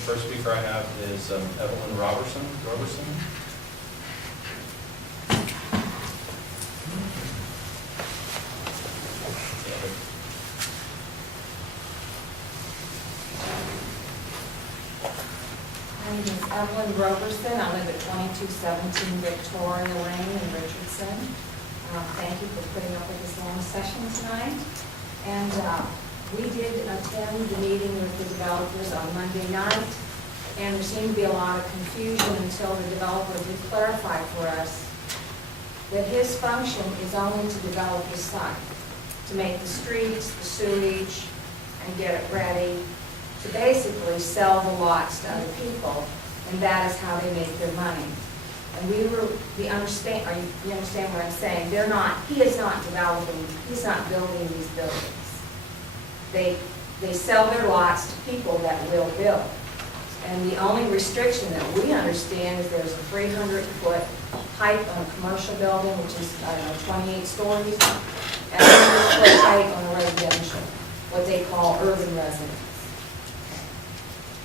The first speaker I have is Evelyn Robertson. My name is Evelyn Roberson. I live at 2217 Victoria Lane in Richardson. Thank you for putting up with this long session tonight. And we did attend the meeting with the developers on Monday night, and there seemed to be a lot of confusion until the developer did clarify for us that his function is only to develop his site, to make the streets, the sewage, and get it ready to basically sell the lots to other people, and that is how they make their money. And you understand what I'm saying? He is not developing, he's not building these buildings. They sell their lots to people that will build. And the only restriction that we understand is there's a 300-foot height on a commercial building, which is, 28 stories, and a 100-foot height on a residential, what they call urban residence.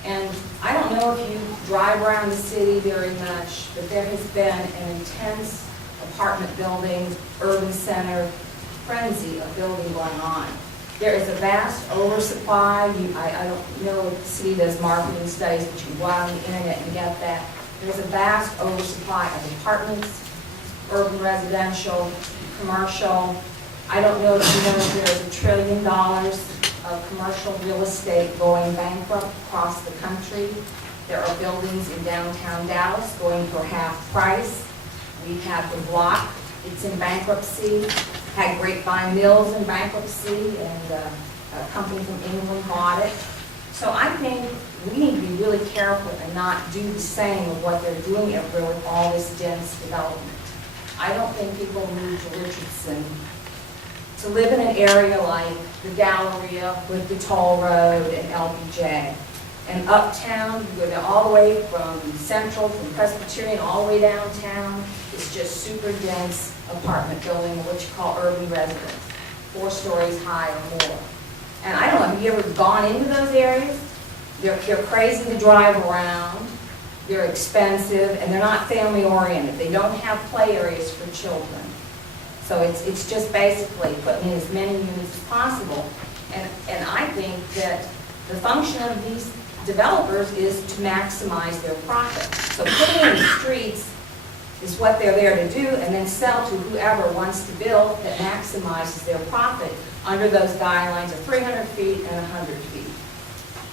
And I don't know if you drive around the city very much, but there has been an intense apartment building, urban center frenzy of building going on. There is a vast oversupply. I don't know if the city does marketing studies, but you can go out on the internet and get that. There's a vast oversupply of apartments, urban residential, commercial. I don't know if you know that there's $1 trillion of commercial real estate going bankrupt across the country. There are buildings in downtown Dallas going for half price. We've had the Block, it's in bankruptcy. Had Grapevine Mills in bankruptcy, and a company from England bought it. So I think we need to be really careful and not do the same of what they're doing everywhere with all this dense development. I don't think people move to Richardson to live in an area like the Galleria with the toll road and LBJ. And uptown, you go down all the way from Central, from Presbyterian, all the way downtown. It's just super dense apartment building, what you call urban residence, 4 stories high or more. And I don't know, have you ever gone into those areas? They're crazy to drive around, they're expensive, and they're not family oriented. They don't have play areas for children. So it's just basically putting in as many units as possible. And I think that the function of these developers is to maximize their profit. So putting in the streets is what they're there to do, and then sell to whoever wants to build that maximizes their profit under those guidelines of 300 feet and 100 feet.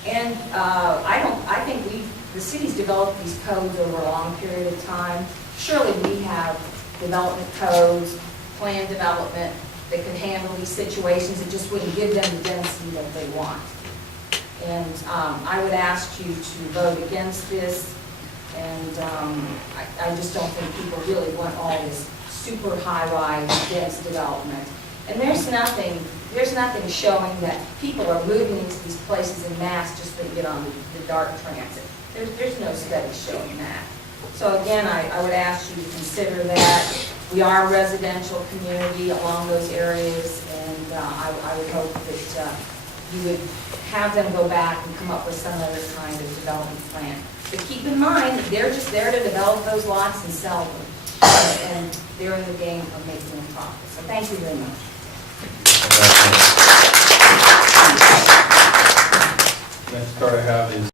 And I think the city's developed these codes over a long period of time. Surely we have development codes, planned development that can handle these situations. It just wouldn't give them the density that they want. And I would ask you to vote against this. And I just don't think people really want all this super high-rise, dense development. And there's nothing showing that people are moving into these places in mass just to get on the dark transit. There's no study showing that. So again, I would ask you to consider that. We are a residential community along those areas, and I would hope that you would have them go back and come up with some other kind of development plan. But keep in mind that they're just there to develop those lots and sell them. And they're in the game of making a profit. So thank you very much. Next card I have is